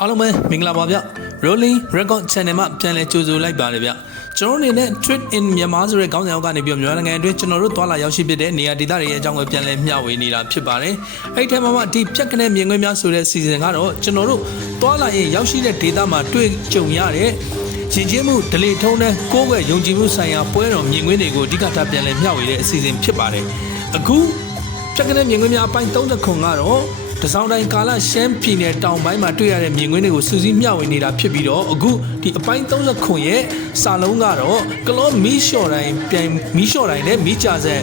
အားလုံးပဲမင်္ဂလာပါဗျ Rolling Record Channel မှာပြန်လည်ကြိုဆိုလိုက်ပါတယ်ဗျကျွန်တော်တို့အနေနဲ့ Trade in Myanmar ဆိုတဲ့ခေါင်းစဉ်အောက်ကနေပြီးတော့မြန်မာနိုင်ငံအတွင်းကျွန်တော်တို့သွားလာရောက်ရှိဖြစ်တဲ့နေရာဒေသတွေရဲ့အကြောင်းကိုပြန်လည်မျှဝေနေတာဖြစ်ပါတယ်အဲ့ဒီထဲမှာမှဒီဖြတ်ကနေမြင်ကွင်းများဆိုတဲ့ season ကတော့ကျွန်တော်တို့သွားလာရင်ရောက်ရှိတဲ့ဒေသမှာတွေ့ကြုံရတဲ့ရှင်ချင်းမှုဒလေထုံးတဲ့ကိုယ်ွယ်ယုံကြည်မှုဆိုင်ရာပွဲတော်မြင်ကွင်းတွေကိုအဓိကထားပြန်လည်မျှဝေတဲ့အစီအစဉ်ဖြစ်ပါတယ်အခုဖြတ်ကနေမြင်ကွင်းများအပိုင်း30ခွန်ကတော့ တစောင်းတိုင်းကာလရှမ်းပြည်နယ်တောင်ပိုင်းမှာတွေ့ရတဲ့မြင်ကွင်းတွေကိုစူးစီးမျှဝေနေတာဖြစ်ပြီးတော့အခုဒီအပိုင်း30ခွန်ရဲ့စာလုံးကတော့ကလောမီးလျှော်တိုင်းပြန်မီးလျှော်တိုင်းနဲ့မီးကြဆန်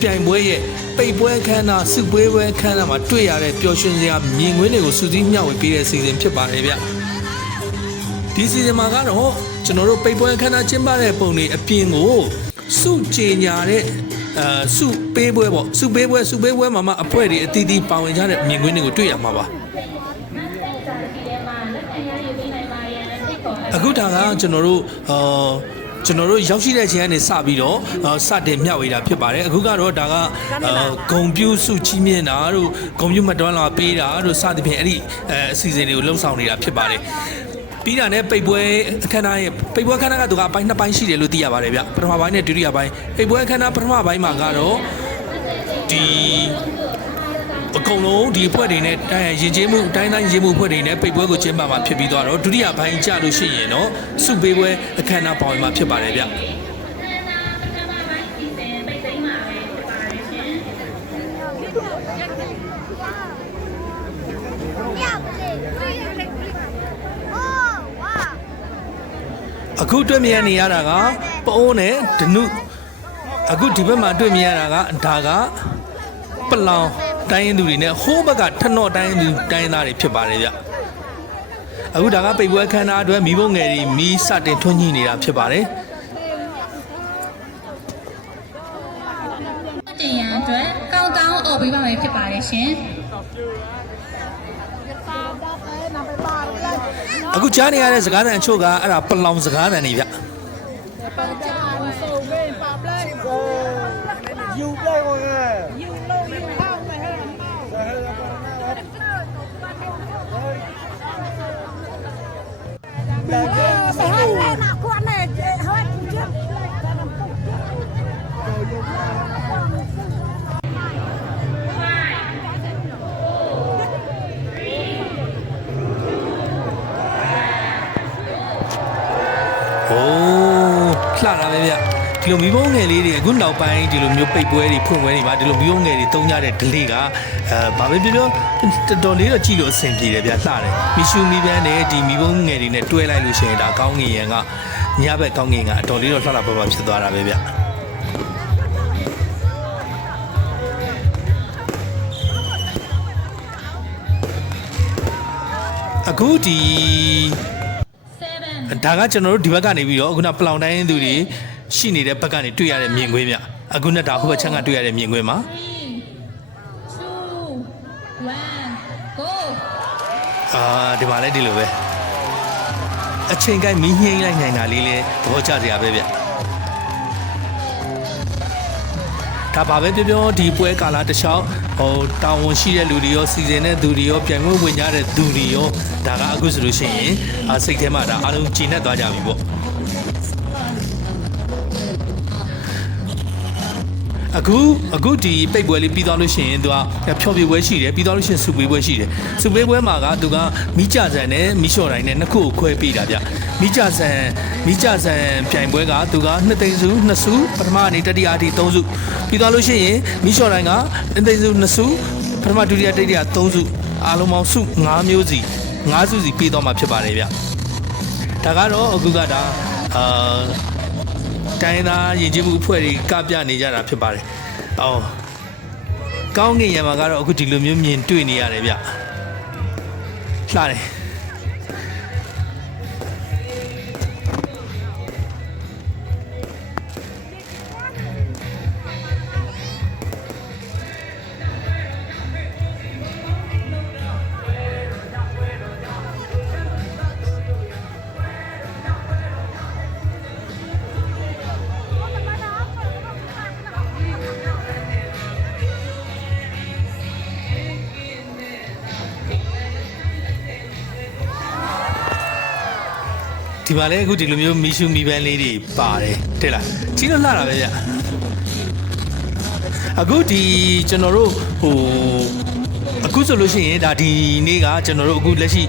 ပြိုင်ပွဲရဲ့ပိတ်ပွဲခမ်းနားစုပွဲပွဲခမ်းနားမှာတွေ့ရတဲ့ပျော်ရွှင်စရာမြင်ကွင်းတွေကိုစူးစီးမျှဝေပေးတဲ့အစီအစဉ်ဖြစ်ပါတယ်ဗျဒီစီဇန်မှာကတော့ကျွန်တော်တို့ပိတ်ပွဲခမ်းနားကျင်းပတဲ့ပုံတွေအပြင်ကိုစုကြညာတဲ့ အဲစုပေးပွဲပေါ့စုပေးပွဲစုပေးပွဲမှာမှအဖွဲတွေအတီးတီးပါဝင်ကြတဲ့မြင်ကွင်းတွေကိုတွေ့ရမှာပါအခုဒါကကျွန်တော်တို့အာကျွန်တော်တို့ရောက်ရှိတဲ့ချိန်ကနေစပြီးတော့အာစတင်မျှဝေတာဖြစ်ပါတယ်အခုကတော့ဒါကအာဂုံပြူစုကြီးမြင့်တာတို့ဂုံပြူမတွန်းလာပေးတာတို့စသဖြင့်အဲ့ဒီအဲအစီအစဉ်တွေကိုလှုပ်ဆောင်နေတာဖြစ်ပါတယ် ပြီးတာနဲ့ပိတ်ပွဲအခမ်းအနားရဲ့ပိတ်ပွဲအခမ်းအနားကသူကအပိုင်းနှစ်ပိုင်းရှိတယ်လို့သိရပါတယ်ဗျပထမပိုင်းနဲ့ဒုတိယပိုင်းပိတ်ပွဲအခမ်းအနားပထမပိုင်းမှာကတော့ဒီအကုန်လုံးဒီအဖွဲ့တွေနဲ့တိုင်ရင်ချင်းမှုတိုင်းတိုင်းရင်မှုအဖွဲ့တွေနဲ့ပိတ်ပွဲကိုကျင်းပမှာဖြစ်ပြီးသွားတော့ဒုတိယပိုင်းကြလို့ရှိရင်တော့စုပေးပွဲအခမ်းအနားပေါင်းမှာဖြစ်ပါတယ်ဗျ အခုတွေ့မြင်နေရတာကပအိုးနဲ့ဒနုအခုဒီဘက်မှာတွေ့မြင်ရတာကဒါကပလောင်တိုင်းရင်းသူတွေနဲ့ဟိုးဘက်ကထနော့တိုင်းရင်းသူတိုင်းရင်းသားတွေဖြစ်ပါတယ်ဗျအခုဒါကပိတ်ပွဲခမ်းနားအတွက်မိဘငယ်တွေမီးစတင်ထွန်းညှိနေတာဖြစ်ပါတယ်တင်ရန်အတွက်ကောင်းကောင်းអော်ပေးပါမယ်ဖြစ်ပါတယ်ရှင် အခုကြားနေရတဲ့စကားသံအချို့ကအဲ့ဒါပလောင်စကားသံတွေဗျယူပြိုင်ဝင်ရဲ့โဒီလိုမိဘငယ်လေးတွေအခုနောက်ပိုင်းဒီလိုမျိုးပိတ်ပွဲတွေဖွင့်ပွဲတွေမှာဒီလိုမိဘငယ်တွေတုံးကြတဲ့ delay ကအဲဘာပဲပြောပြောတော်တော်လေးတော့ကြည့်လို့အဆင်ပြေတယ်ဗျလှတယ်မီရှူမီပန်းနဲ့ဒီမိဘငယ်တွေနဲ့တွဲလိုက်လို့ရှိရင်ဒါကောင်းငင်ရန်ကညဘက်ကောင်းငင်ကအတော်လေးတော့လှတာပါပါဖြစ်သွားတာပဲဗျအခုဒီ7ဒါကကျွန်တော်တို့ဒီဘက်ကနေပြီးတော့ခုနပလောင်တိုင်းသူတွေ ရှိနေတဲ့ဘက်ကနေတွေ့ရတဲ့မြင်ကွင်းဗျအခုနဲ့ဒါဟိုဘက်ချမ်းကတွေ့ရတဲ့မြင်ကွင်းမှာ2 1 go အာဒီမှာလည်းဒီလိုပဲအချိန်ကိုက်မီးငိမ့်လိုက်နိုင်တာလေးလဲသဘောကျစရာပဲဗျဒါပါပဲပြောပြောဒီပွဲကာလတစ်လျှောက်ဟိုတာဝန်ရှိတဲ့လူတွေရောစီစဉ်တဲ့သူတွေရောပြန်ဝင်ဝင်ကြတဲ့သူတွေရောဒါကအခုဆိုလို့ရှိရင်အာစိတ်ထဲမှာဒါအားလုံးကျဉ်နဲ့သွားကြပြီပေါ့ အခုအခုဒီပိတ်ပွဲလေးပြီးသွားလို့ရှိရင်သူကဖြောပြပွဲရှိတယ်ပြီးသွားလို့ရှိရင်စုပေးပွဲရှိတယ်စုပေးပွဲမှာကသူကမိကြဆန်နဲ့မိလျှော့တိုင်းနဲ့နှစ်ခုကိုခွဲပေးတာဗျမိကြဆန်မိကြဆန်ပြိုင်ပွဲကသူကနှစ်သိန်းစုနှစ်စုပထမအနေတတိယအထိသုံးစုပြီးသွားလို့ရှိရင်မိလျှော့တိုင်းကနှစ်သိန်းစုနှစ်စုပထမဒုတိယတတိယသုံးစုအားလုံးပေါင်းစု9မျိုးစီ9စုစီပေးသွားမှာဖြစ်ပါတယ်ဗျဒါကတော့အခုကဒါအာ တိုင်းသားယဉ်ကျေးမှုအဖွဲ့တွေကပြနေကြတာဖြစ်ပါတယ်။အော်ကောင်းကင်ရံမှာကတော့အခုဒီလိုမျိုးမြင်တွေ့နေရတယ်ဗျ။လှတယ် ဒီမှာလည်းအခုဒီလိုမျိုးမီရှူမီပန်းလေးတွေပါတယ်တဲ့လားကြီးတော့လှတာပဲဗျအခုဒီကျွန်တော်တို့ဟိုအခုဆိုလို့ရှိရင်ဒါဒီနေ့ကကျွန်တော်တို့အခုလက်ရှိ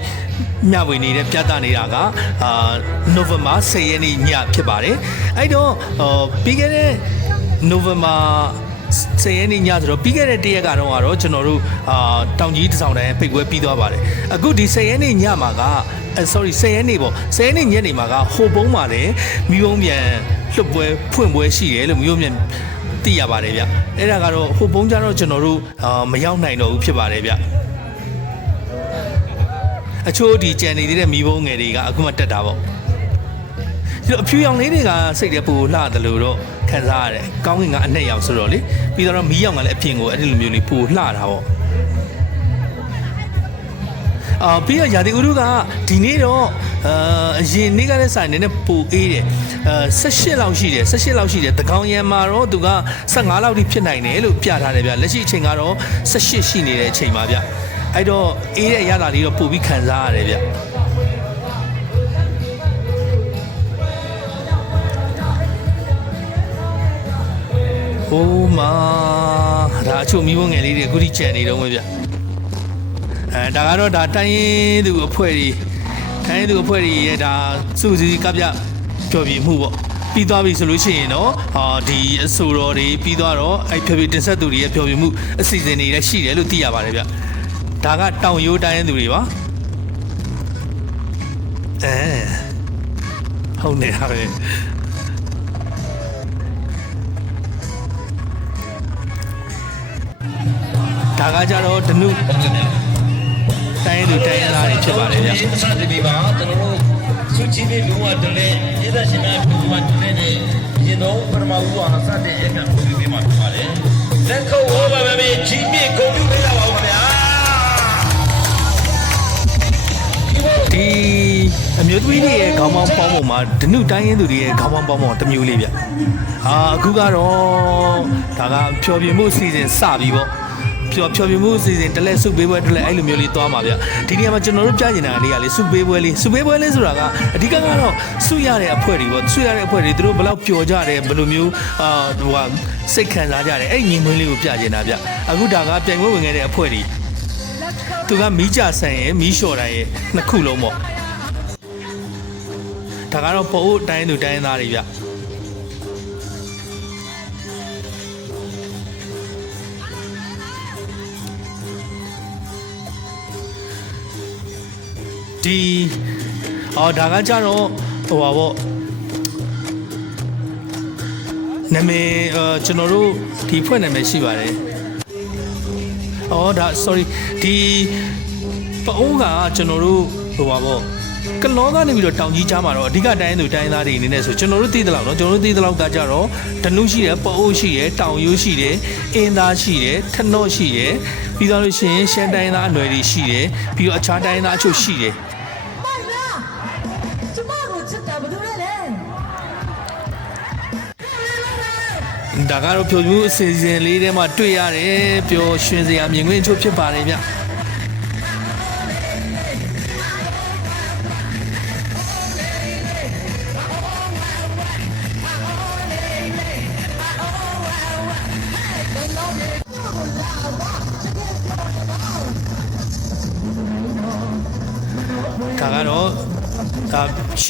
မျှဝေနေတဲ့ပြသနေတာကအာနိုဝင်ဘာ10ရက်နေ့ညဖြစ်ပါတယ်အဲ့တော့ဟိုပြီးခဲ့တဲ့နိုဝင်ဘာ 10ရက်နေ့ညဆိုတော့ပြီးခဲ့တဲ့တရက်ကတော့ကတော့ကျွန်တော်တို့အာတောင်ကြီးတဆောင်တိုင်းပိတ်ပွဲပြီးသွားပါတယ်အခုဒီ10ရက်နေ့ညမှာကအဲ sorry 10ရက်နေ့ပေါ့10ရက်နေ့ညနေမှာကဟိုပုံးမှာလည်းမိဘုံပြန်လွတ်ပွဲဖွင့်ပွဲရှိတယ်လို့မိဘုံပြန်သိရပါတယ်ဗျအဲ့ဒါကတော့ဟိုပုံးကြတော့ကျွန်တော်တို့အာမရောက်နိုင်တော့ဘူးဖြစ်ပါတယ်ဗျအချို့ဒီကြံနေသေးတဲ့မိဘုံငယ်တွေကအခုမှတက်တာပေါ့ ဒီလိုအဖြူရောင်လေးတွေကစိတ်ထဲပူလှတယ်လို့တော့ခံစားရတယ်။ကောင်းကင်ကအနဲ့ရောက်ဆိုတော့လေပြီးတော့မီးရောင်ကလည်းအပြင်ကိုအဲ့ဒီလိုမျိုးလေးပူလှတာပေါ့။အာပြီးတော့ရာသီဥတုကဒီနေ့တော့အာအရင်နေ့ကလည်းဆိုင်နေနဲ့ပူအေးတယ်။အာ18လောက်ရှိတယ်18လောက်ရှိတယ်တကောင်ရံမှာတော့သူက15လောက်ထိဖြစ်နိုင်တယ်လို့ပြထားတယ်ဗျ။လက်ရှိအချိန်ကတော့18ရှိနေတဲ့အချိန်ပါဗျ။အဲ့တော့အေးတဲ့ရတာလေးတော့ပူပြီးခံစားရတယ်ဗျ။ ဟိုးမာဒါအချို့မိဘငယ်လေးတွေအခုထိကြံနေတော့မဗျအဲဒါကတော့ဒါတိုင်းရင်သူအဖွဲ့တွေတိုင်းရင်သူအဖွဲ့တွေရဲ့ဒါစုစည်းကပ်ပြပျော်ပြမှုပေါ့ပြီးသွားပြီဆိုလို့ရှိရင်တော့အာဒီအဆိုတော်တွေပြီးသွားတော့အဲ့ဖြေဖြေတင်ဆက်သူတွေရဲ့ပျော်ပြမှုအစီအစဉ်တွေလည်းရှိတယ်လို့သိရပါတယ်ဗျဒါကတောင်ရိုးတိုင်းရင်သူတွေပါအဲဟုတ်နေတာပဲ ဒါကကြတော့ဒနုတိုင်းလူတိုင်းသားတွေဖြစ်ပါတယ်ဗျဒီစတဲ့ဒီပါကျွန်တော်တို့စုချီလေးလုံးဝတလဲရေးသားရှင်များပြုမှတလဲနဲ့ရင်တော့ပရမဝါဟစတဲ့ရကပြုပြီးမှဖြစ်ပါတယ်လက်ခုပ်ဟောပါမယ်ကြီးမြင့်ဂုဏ်ပြုပေးလာပါဦးခင်ဗျာဒီအမျိုးသမီးတွေရဲ့ခေါင်းပေါင်းပေါင်းပုံမှာဒနုတိုင်းရင်းသူတွေရဲ့ခေါင်းပေါင်းပေါင်းပုံတစ်မျိုးလေးဗျအာအခုကတော့ဒါကဖြောပြမှုအစီအစဉ်စပြီပေါ့ ဖြောဖြောပြမှုအစီအစဉ်တလဲစုပေးပွဲတလဲအဲ့လိုမျိုးလေးသွားမှာဗျဒီနေရာမှာကျွန်တော်တို့ပြနေတာလေးကလေစုပေးပွဲလေးစုပေးပွဲလေးဆိုတာကအဓိကကတော့စုရတဲ့အဖွဲ့တွေပေါ့စုရတဲ့အဖွဲ့တွေသူတို့ဘယ်လောက်ပျော်ကြတယ်ဘယ်လိုမျိုးအာဟိုကစိတ်ခံစားကြတယ်အဲ့ညီမွေးလေးကိုပြနေတာဗျအခုဒါကပြိုင်ပွဲဝင်ခဲ့တဲ့အဖွဲ့တွေသူကမီးကြဆန်ရယ်မီးလျှော်တိုင်းရယ်နှစ်ခုလုံးပေါ့ဒါကတော့ပို့တိုင်းသူတိုင်းသားတွေဗျ ဒီအော်ဒါကကြတော့ဟိုပါပေါ့နာမည်အာကျွန်တော်တို့ဒီဖွဲ့နာမည်ရှိပါတယ်။အော်ဒါ sorry ဒီပအုံးကကျွန်တော်တို့ဟိုပါပေါ့ ကလောကနေပြီးတော့တောင်ကြီးကြားမှာတော့အဓိကတိုင်းသူတိုင်းသားတွေအနေနဲ့ဆိုကျွန်တော်တို့သိသလောက်နော်ကျွန်တော်တို့သိသလောက်ကကြတော့ဓနုရှိတယ်ပအိုးရှိတယ်တောင်ရိုးရှိတယ်အင်းသားရှိတယ်ထနော့ရှိတယ်ပြီးတော့လို့ရှိရင်ရှမ်းတိုင်းသားအနွယ်တွေရှိတယ်ပြီးတော့အခြားတိုင်းသားအချို့ရှိတယ်ဒါကတော့ဖြိုချမှုအစီအစဉ်လေးထဲမှာတွေ့ရတယ်ပျော်ရွှင်စရာမြင်ကွင်းအချို့ဖြစ်ပါတယ်ဗျ။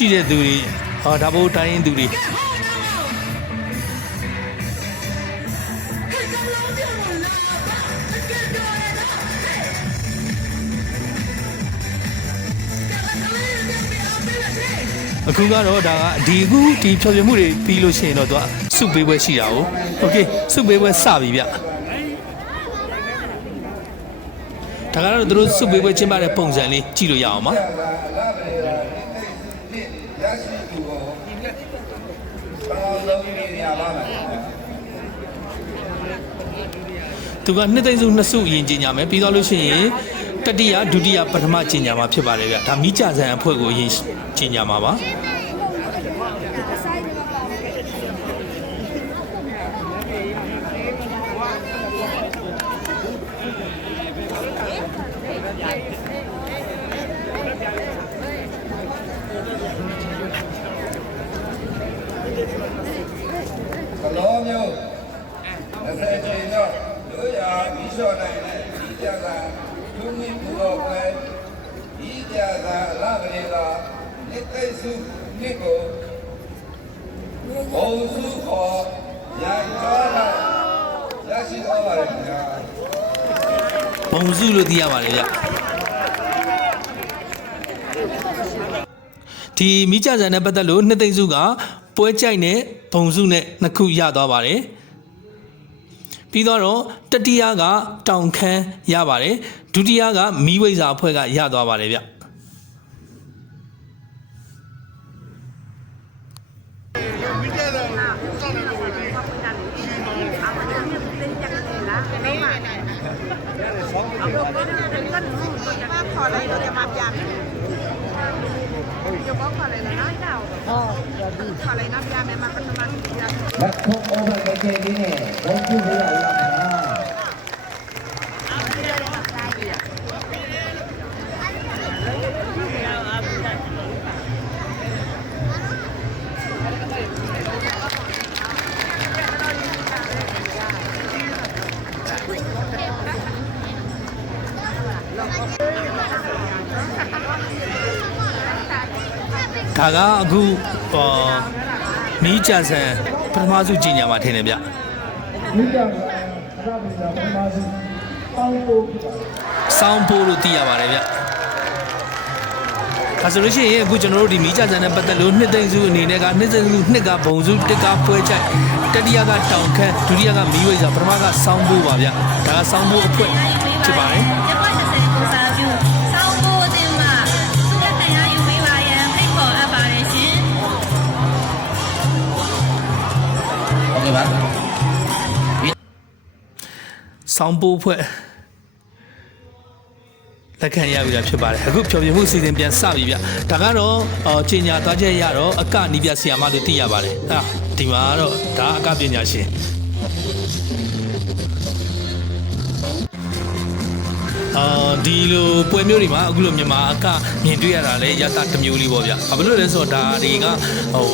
ရှိတဲ့သူတွေဟောဒါဘိုးတိုင်းရင်သူတွေအခုကတော့ဒါကဒီအခုဒီဖြောပြမှုတွေပြီးလို့ရှိရင်တော့သူကစုပေးပွဲရှိတာ哦โอเคစုပေးပွဲစပြီဗျဒါကတော့သူတို့စုပေးပွဲကျင်းပတဲ့ပုံစံလေးကြည့်လို့ရအောင်ပါ သူကနှစ်သိန်းစုနှစ်စုအရင်ကျင်ညာမယ်ပြီးတော့လို့ရှိရင်တတိယဒုတိယပထမကျင်ညာမှာဖြစ်ပါတယ်ဗျဒါမိကြဆန်အဖွဲ့ကိုအရင်ကျင်ညာမှာပါပြသာအလားပရိသာနိသိစုနိကိုဘုံစုခေါ်ရိုင်သွားလာရရှိတော်ပါရခင်ဗျာ ဘုံစုလို့သိရ ပါတယ်ဗျဒီမိကြဆန်နဲ့ပတ်သက်လို့နှစ်သိန်းစုကပွဲကြိုက်နဲ့ဘုံစုနဲ့နှစ်ခုရသွားပါတယ်ပြီးတော့တတိယကတောင်ခမ်းရပါတယ်ဒုတိယကမီးဝိဇ္ဇာအဖွဲ့ကရသွားပါတယ်ဗျခေါ်လိုက်တော့ เอาลงด้วยนะเป็นเงินว่ขออะไรเราจะมายันจะบอกขออะไรนะเจ้าขออะไรน้ำยาแม่มาปัจจุบันนักท่โอเวอร์เจนี่เนี่ยต้องพูดว่อง ဒါကအခုဟောမီးကြဆန်ပထမစုကြီးညာမှာထင်တယ်ဗျမိကြကရပါမယ်ပထမဆုံးပေါင်းဖို့ဖြစ်ပါစောင်းပိုးလို့သိရပါတယ်ဗျဒါဆိုလို့ရှိရင်အခုကျွန်တော်တို့ဒီမီးကြဆန်နဲ့ပတ်သက်လို့နှစ်သိန်းစုအနေနဲ့ကနှစ်သိန်းစုနှစ်ကဘုံစုတစ်ကပွဲချိုက်တတိယကတောင်ခမ်းဒုတိယကမီးဝိဇ္ဇာပထမကစောင်းပိုးပါဗျဒါကစောင်းပိုးအဖွဲ့ဖြစ်ပါတယ် နေပါဆောင်းပိုးဖွဲ့လက်ခံရပြီလားဖြစ်ပါတယ်အခုဖြောပြမှုအစီအစဉ်ပြန်စပြီဗျဒါကတော့ချိန်ညာသွားချက်ရတော့အကနီးပြဆရာမလို့သိရပါတယ်အဲ့ဒါဒီမှာတော့ဒါအကပညာရှင် အာဒီလိုပွဲမျိုးတွေမှာအခုလိုမြန်မာအကမြင်တွေ့ရတာလဲရတာတစ်မျိုးလေးပေါ့ဗျ။ဘာလို့လဲဆိုတော့ဒါတွေကဟို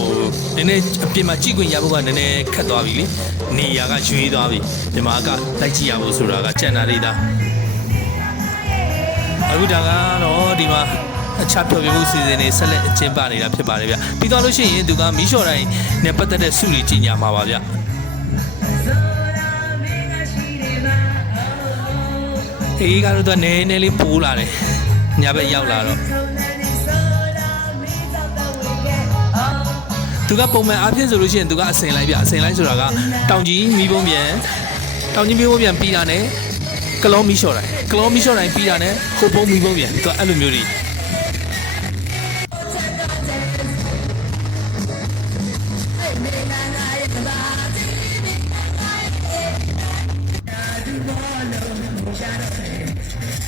နည်းနည်းအပြင်မှာကြည့်ခွင့်ရဖို့ကနည်းနည်းခက်သွားပြီလေ။နေရာကရွေးသွားပြီ။မြန်မာအကလိုက်ကြည့်ရဖို့ဆိုတာကကြံတာလေးဒါ။အခုဒါကတော့ဒီမှာအခြားပြောပြမှုစီစဉ်နေဆက်လက်အကျင်းပနေတာဖြစ်ပါတယ်ဗျ။ပြီးတော့လို့ရှိရင်သူကမီးလျှော်တိုင်းနဲ့ပတ်သက်တဲ့စုတွေကြီးညာမှာပါဗျ။ အေးကတော့သူကနည်းနည်းလေးပိုးလာတယ်။ညာဘက်ရောက်လာတော့သူကပုံမှန်အားဖြင့်ဆိုလို့ရှိရင်သူကအစင်လိုက်ပြအစင်လိုက်ဆိုတာကတောင်ကြီးမီးပုံးပြန်တောင်ကြီးမီးပုံးပြန်ပြီးတာနဲ့ကလောမီးလျှော့တိုင်းကလောမီးလျှော့တိုင်းပြီးတာနဲ့ခုတ်ပုံးမီးပုံးပြန်သူကအဲ့လိုမျိုးတွေ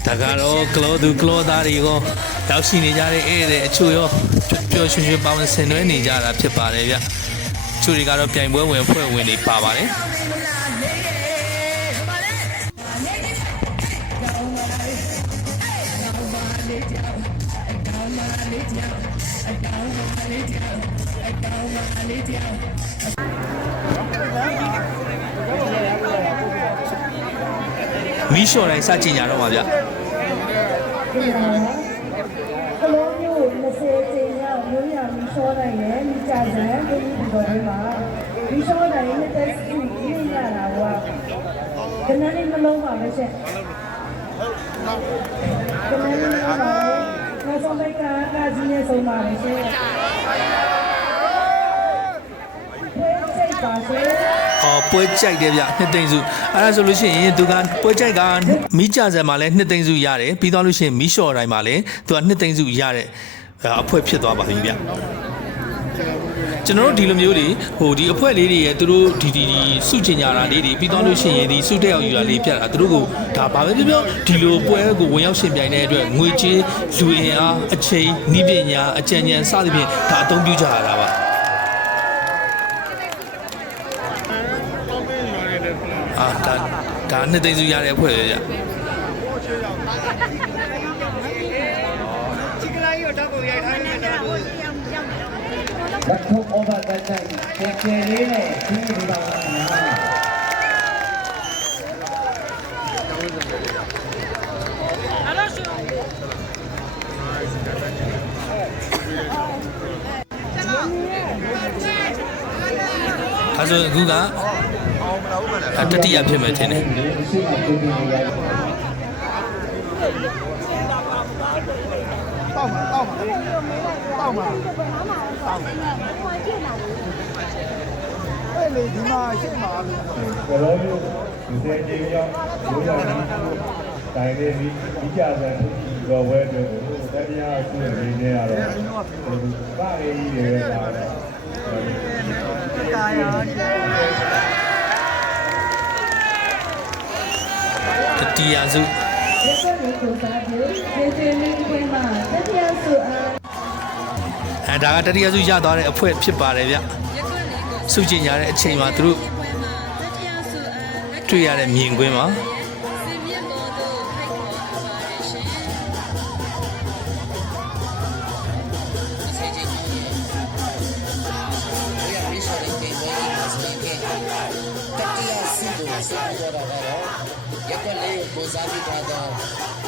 ဒါကတော့ကလောသူကလောသားတွေကိုရောက်ရှိနေကြတဲ့ဧည့်သည်အချို့ရောပျော်ရွှင်ရွှင်ပါဝင်ဆင်နွှဲနေကြတာဖြစ်ပါတယ်ဗျအချို့တွေကတော့ပြိုင်ပွဲဝင်ဖွဲ့ဝင်တွေပါပါတယ်မီးလျှော်တိုင်း စကြင်ကြတော့ပါဗျကလုံးမျိုး20ချိန်ရောက်မျိုးရမီရှောနိုင်ရဲ့မိကြဆန်ဒီဒီတော်လေးမှာမီရှောနိုင်တဲ့တက်စီရင်းရတာကကနန်းလေးနှလုံးပါပဲချက်ကနန်းလေးနှလုံးပါပဲနောက်ဆုံးလိုက်ကကာကြီးနဲ့ဆုံးပါပဲချက်ဝဲစိတ်ပါချက်။အော် ပွဲကြိုက်တယ်ဗျနှစ်သိန်းစုအဲဒါဆိုလို့ရှိရင်သူကပွဲကြိုက်ကမီးကြဆန်မှာလည်းနှစ်သိန်းစုရတယ်ပြီးတော့လို့ရှိရင်မီးလျှော်တိုင်းမှာလည်းသူကနှစ်သိန်းစုရတဲ့အဖွဲ့ဖြစ်သွားပါပြီဗျကျွန်တော်တို့ဒီလိုမျိုးတွေဟိုဒီအဖွဲ့လေးတွေရဲ့သူတို့ဒီဒီဒီစုချင်ညာတာလေးတွေပြီးတော့လို့ရှိရင်ဒီစုတက်ရောက်ယူတာလေးပြတာသူတို့ကဒါဘာပဲပြောပြောဒီလိုပွဲကိုဝင်ရောက်ရှင်ပြိုင်တဲ့အတွက်ငွေကြေးလူအင်အားအချိန်ဤပညာအကြံဉာဏ်စသဖြင့်ဒါအသုံးပြုကြရတာပါ 噶，那等于压力会呀。他说：“哥哥。” ကျေကျေလေးနဲ့ဒီလိုပါလားအဒါဆိုအခုကအာတတိယဖြစ်မယ်ထင်တယ်ရှိမှကျင်းနေရတယ်ဘလောမျိုးဒီစဲကြီးရောက်ရိုးရာကြီးတိုင်လေးပြီးဒီကြစံတော့ဝဲတယ်ကိုတရားအဆင့်လေးနဲ့ရတော့ဒီပါရေးကြီးတွေပဲပါတော့တတိယ ဒီကနေ့ကိုစားပြီးကျေကျေလေးခွင့်မှာတတိယဆုအားအဲဒါကတတိယစုရသွားတဲ့အဖွဲ့ဖြစ်ပါတယ်ဗျစုကျင်ညာတဲ့အချိန်မှာသူတို့တွေ့ရတဲ့မြင်ကွင်းမှာ လေးကိုစားပြီးထားတော့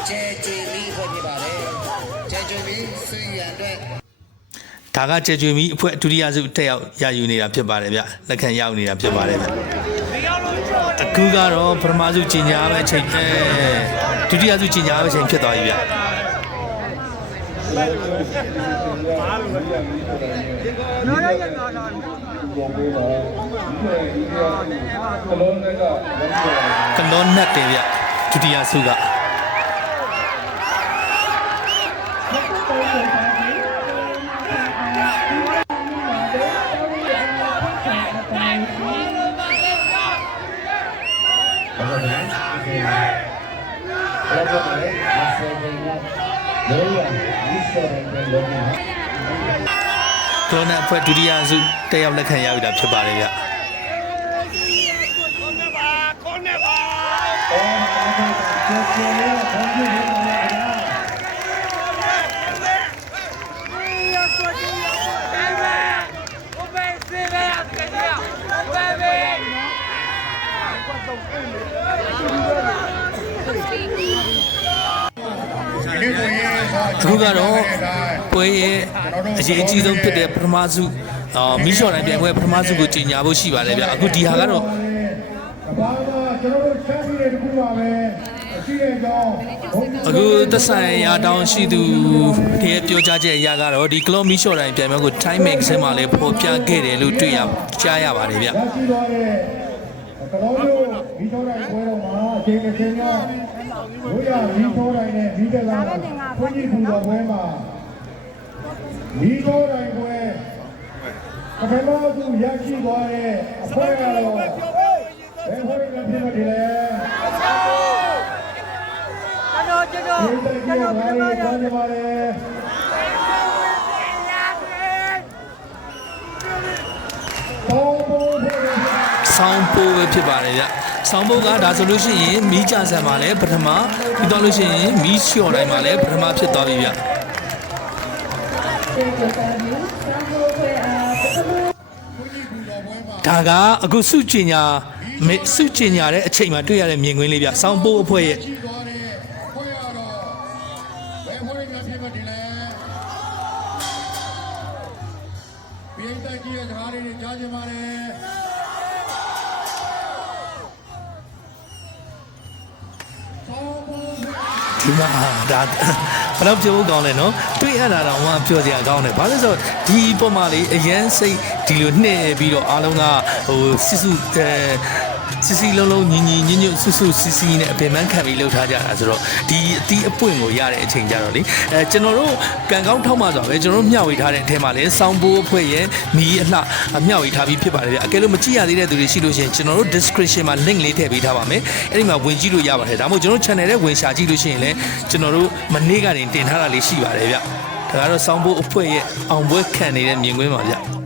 ကျဲကျင်းပြီးဖွဲ့ပြပါတယ်ကျဲကျင်းပြီးဆွေရန်အတွက်ဒါကကျေကျွေမီအဖွဲ့ဒုတိယစုတက်ရောက်ရယူနေတာဖြစ်ပါတယ်ဗျလက်ခံရောက်နေတာဖြစ်ပါတယ်ဗျအခုကတော့ပထမစုကျင်ညာမဲ့အချိန်အဲဒုတိယစုကျင်ညာမဲ့အချိန်ဖြစ်သွားပြီဗျပုံပေးပါဒီကဒီကကလုံးတွေကလုံးဝကလောနတ်တယ်ဗျ ဒုတိယစုကဒီကနေ့ကိုစားပြီးဘယ်လိုလဲဆက်နေလို့ရိုးရာဒီစတဲ့လုံးမှာကလောနတ်အဖွဲ့ဒုတိယစုတက်ရောက်လက်ခံရယူတာဖြစ်ပါတယ်ဗျ အော် ကျေကျေလေးဘုန်းကြီးတွေပါလားအခုကတော့ပွဲရဲ့အရေးအကြီးဆုံးဖြစ်တဲ့ပထမစုအာမီးလျှော်တိုင်းပြိုင်ပွဲပထမစုကိုကြီးညာဖို့ရှိပါတယ်ဗျအခုဒီဟာကတော့ကဘာမှာကျွန်တော်တို့ချမ်းပြည်တဲ့တခုပါပဲ အရှိတဲ့ကြောင်းအခုသက်ဆိုင်ရာတောင်းရှိသူတည်းပြောကြားချက်အရကတော့ဒီကလောမီးလျှော်တိုင်းပြိုင်ပွဲကို time magazine မှာလည်းဖော်ပြခဲ့တယ်လို့တွေ့ရကြားရပါတယ်ဗျရရှိသွားတဲ့ကလောမျိုးဒီထောတိုင်းပွဲတော်မှာအချိန်တစ်ချိန်ကရိုးရာဒီထောတိုင်းနဲ့ဒီတက်ကဘုန်းကြီးပူတော်ပွဲမှာဒီထောတိုင်းပွဲပထမဆုံးရရှိသွားတဲ့အဖွဲကတော့ဘယ်ဖွဲ့ကဖြစ်မတယ်လဲ ကျွန်တော်ကျွန်တော်ကျွန်တော်ပြောပြပါတယ်ဘောဘောဘောဆောင်းပိုးပဲဖြစ်ပါတယ်ဗျဆောင်းပိုးကဒါဆိုလို့ရှိရင်မီးကြဆန်မှာလည်းပထမပြီးတော့လို့ရှိရင်မီးလျှော်တိုင်းမှာလည်းပထမဖြစ်သွားပြီဗျကျေကိုစားပြီးစားဖို့ခွင့်အားပထမဒါကအခုစုကျင်ညာမေစုကျင်ညာတဲ့အချိန်မှာတွေ့ရတဲ့မြင်ကွင်းလေးဗျဆောင်းပိုးအဖွဲ့ရဲ့ ဒီမှာဒါဘယ်တော့ပြောဖို့ကောင်းလဲနော်တွေ့ရတာတော့မှပြောစရာကောင်းတယ်ဘာလို့လဲဆိုတော့ဒီပုံမှန်လေးအရန်စိတ်ဒီလိုနှဲ့ပြီးတော့အားလုံးကဟိုစစ်စုအဲ စစ်စီလုံးလုံးညီညီညွတ်ညွတ်ဆွဆွစီစီနဲ့အပင်ပန်းခံပြီးလှုပ်ထားကြတာဆိုတော့ဒီအတီးအပွင့်ကိုရတဲ့အချိန်ကြတော့လေအဲကျွန်တော်တို့ကံကောင်းထောက်မှဆိုတော့ပဲကျွန်တော်တို့မျှဝေထားတဲ့အထဲမှာလည်းစောင်းဘိုးအဖွဲ့ရဲ့မီးအလှမျှဝေထားပြီးဖြစ်ပါတယ်ဗျအကယ်လို့မကြည့်ရသေးတဲ့သူတွေရှိလို့ရှိရင်ကျွန်တော်တို့ description မှာ link လေးထည့်ပေးထားပါမယ်အဲ့ဒီမှာဝင်ကြည့်လို့ရပါတယ်ဒါမှမဟုတ်ကျွန်တော်တို့ channel ထဲဝင်ရှာကြည့်လို့ရှိရင်လည်းကျွန်တော်တို့မနေ့ကနေတင်ထားတာလေးရှိပါတယ်ဗျဒါကတော့စောင်းဘိုးအဖွဲ့ရဲ့အောင်ပွဲခံနေတဲ့မြင်ကွင်းပါဗျ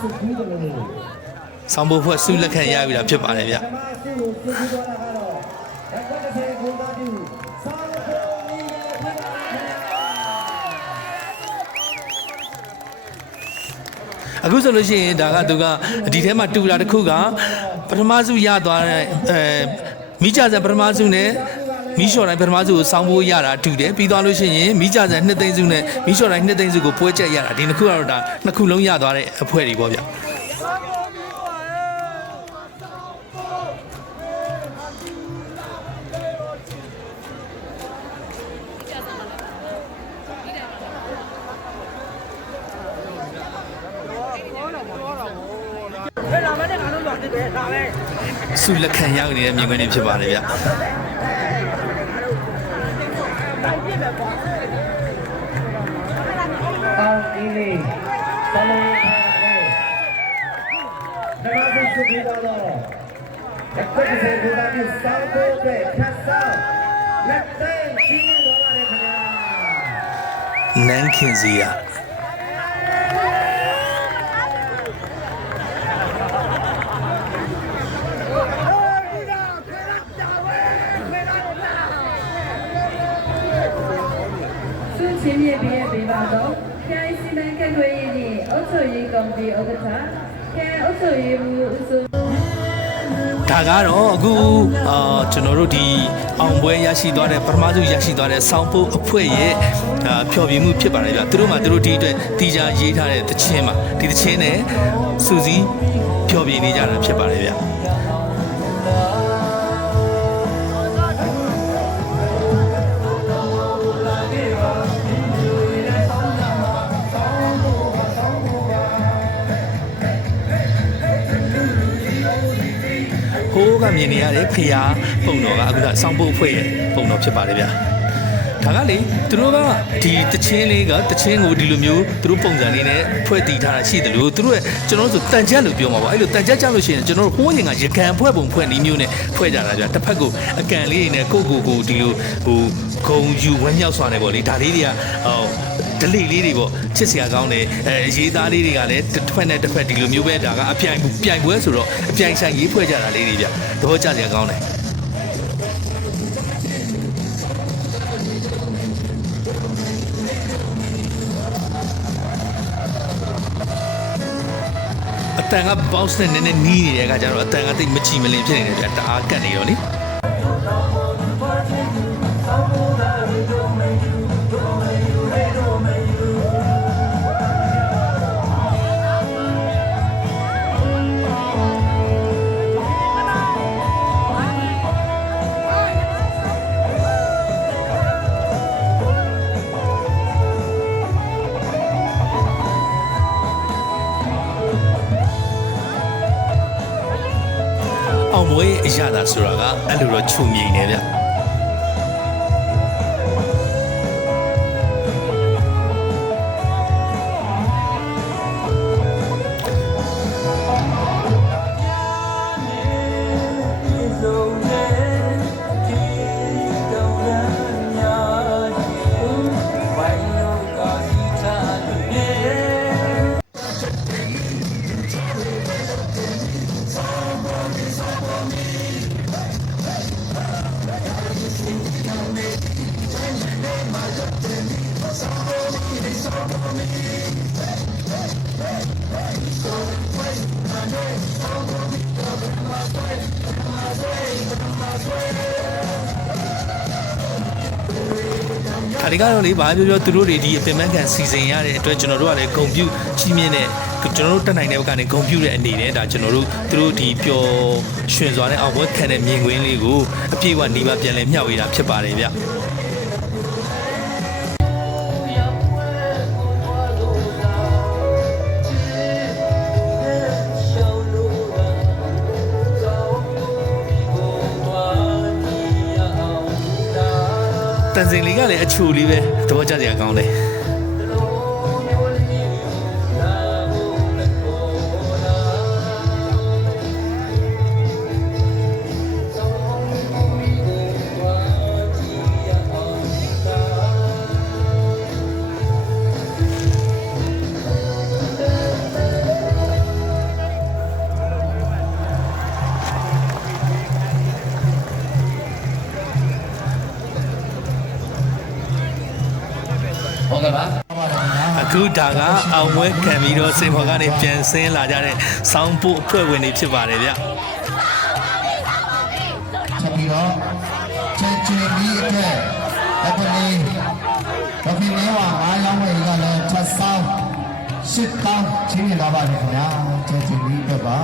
ဆုဆုပြီးတယ်လို့ဆောင်းဘိုးအဖွဲ့ဆုလက်ခံရပြီတာဖြစ်ပါတယ်ဗျပထမဆုကိုဆုပြီးသွားတာကတော့ရက်ွက်တစ်ဆယ်ကိုသားပြုစာဖို့မီးရဲ့ဖခင်အခုဆိုလို့ရှိရင်ဒါကသူကဒီထဲမှာတူတာတစ်ခုကပထမစုရသွားတဲ့အဲမိကြဆန်ပထမစုနဲ့ မိလျှော်တိုင်းပထမစုကိုစောင်းဖို့ရတာတူတယ်ပြီးသွားလို့ရှိရင်မိကြဆန်နှစ်သိန်းစုနဲ့မိလျှော်တိုင်းနှစ်သိန်းစုကိုပွဲချက်ရတာဒီနှစ်ခုကတော့ဒါနှစ်ခုလုံးရသွားတဲ့အဖွဲ့တွေပေါ့ဗျဆုလက်ခံရောက်နေတဲ့မြင်ကွင်းတွေဖြစ်ပါတယ်ဗျ အောင်အင်းလေးဆလုံးပါတယ်ဓမ္မစုစုပြီး ပ်ချုပ်ရေးကော်မတီဥက္ကဋ္ဌခိုင်အုပ်ချုပ်ရေးမှူးဦးစိုးဒါကတော့အခုအာကျွန်တော်တို့ဒီအောင်ပွဲရရှိသွားတဲ့ပထမဆုံးရရှိသွားတဲ့ဆောင်းပုတ်အဖွဲ့ရဲ့အာဖျော်ဖြေမှုဖြစ်ပါတယ်ဗျသူတို့မှသူတို့ဒီအတွက်တီချာရေးထားတဲ့တခြင်းမှာဒီတခြင်းနဲ့စူစီဖျော်ဖြေနေကြတာဖြစ်ပါတယ်ဗျ ဟိုးကမြင်နေရတဲ့ဖျားပုံတော်ကအခုကစောင်းပုတ်အဖွဲ့ရဲ့ပုံတော်ဖြစ်ပါတယ်ဗျာဒါကလေသူတို့ကဒီတချင်းလေးကတချင်းကိုဒီလိုမျိုးသူတို့ပုံစံလေးနဲ့ဖွဲ့တည်ထားတာရှိတယ်လို့သူတို့ရဲ့ကျွန်တော်တို့ဆိုတန်ကြက်လို့ပြောမှာပါအဲ့လိုတန်ကြက်ကြလို့ရှိရင်ကျွန်တော်တို့ဟိုးရင်ကရကန်ဖွဲ့ပုံဖွဲ့နည်းမျိုးနဲ့ဖွဲ့ကြတာဗျာတစ်ဖက်ကိုအကန်လေးတွေနဲ့ကိုကိုကိုဒီလိုဟိုဂုံယူဝမ်းမြောက်စွာနဲ့ပေါ့လေဒါလေးတွေကဟို ဒလိလေးတွေပေါ့ချစ်စရာကောင်းတယ်အဲရေးသားလေးတွေကလည်းတစ်ဖက်နဲ့တစ်ဖက်ဒီလိုမျိုးပဲဒါကအပြိုင်ပြိုင်ပွဲဆိုတော့အပြိုင်ဆိုင်ရေးဖွဲ့ကြတာလေးတွေဗျသဘောကျစရာကောင်းတယ်အတန်က bounce နဲ့နည်းနည်းနီးနေတဲ့အခါကျတော့အတန်ကတိတ်မကြည်မလင်ဖြစ်နေတယ်ဗျတအားကတ်နေရောလေ အောင်မွေးအရသာဆိုတာကအဲ့လိုတော့ခြုံမြိန်နေဗျ ဒါတွေကတော့လေဘာပြောပြောသူတို့တွေဒီအပင်ပန်းခံစီစဉ်ရတဲ့အတွက်ကျွန်တော်တို့ကလည်းဂုံပြူကြီးမြင့်တဲ့ကျွန်တော်တို့တက်နိုင်တဲ့ဘက်ကနေဂုံပြူတဲ့အနေနဲ့ဒါကျွန်တော်တို့သူတို့ဒီပျော်ရွှင်စွာနဲ့အောင်ပွဲခံတဲ့မြင်ကွင်းလေးကိုအပြည့်အဝနှီးပါပြန်လဲမျှဝေတာဖြစ်ပါတယ်ဗျ တန်စင်လေးကလည်းအချူလေးပဲသဘောကျစရာကောင်းတယ် ဒါကအောင်ပွဲခံပြီးတော့စင်ဖော်ကနေပြန်ဆင်းလာကြတဲ့ဆောင်းပို့အဖွဲ့ဝင်တွေဖြစ်ပါတယ်ဗျချက်ပြီးပြီးတော့ချေချေပြီးအတွက်လက်ပလီဘာဖြစ်လဲဝါအားရောင်းဝယ်ကလည်းထပ်ဆောင်ရှစ်တောင်းချင်းနေလာပါလေခင်ဗျာချေချေပြီးအတွက်ပါ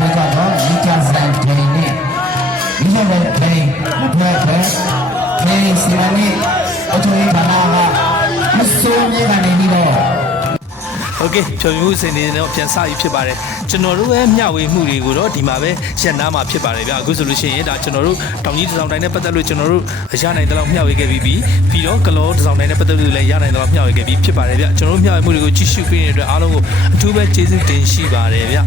တ်ဆောင်ရွက်ပေးကြတော့ဒီကြဆိုင်ဒိန်နဲ့ဒီလိုပဲဒိန်မဖက်ပဲဒိန်စီမံနေအချိုးဘာနာကမစိုးမြေကနေပြီးတော့ โอเคဖြော်ပြမှုစင်နေတော့ပြန်စပြီဖြစ်ပါတယ်ကျွန်တော်တို့ရဲ့မျှဝေမှုတွေကိုတော့ဒီမှာပဲရက်နာမှာဖြစ်ပါတယ်ဗျအခုဆိုလို့ရှိရင်ဒါကျွန်တော်တို့တောင်ကြီးတစ်ဆောင်တိုင်းနဲ့ပတ်သက်လို့ကျွန်တော်တို့ရနိုင်တဲ့လောက်မျှဝေခဲ့ပြီးပြီပြီးတော့ကလောတစ်ဆောင်တိုင်းနဲ့ပတ်သက်လို့လည်းရနိုင်တဲ့လောက်မျှဝေခဲ့ပြီးဖြစ်ပါတယ်ဗျကျွန်တော်တို့မျှဝေမှုတွေကိုကြည့်ရှုပေးနေတဲ့အတွက်အားလုံးကိုအထူးပဲကျေးဇူးတင်ရှိပါတယ်ဗျ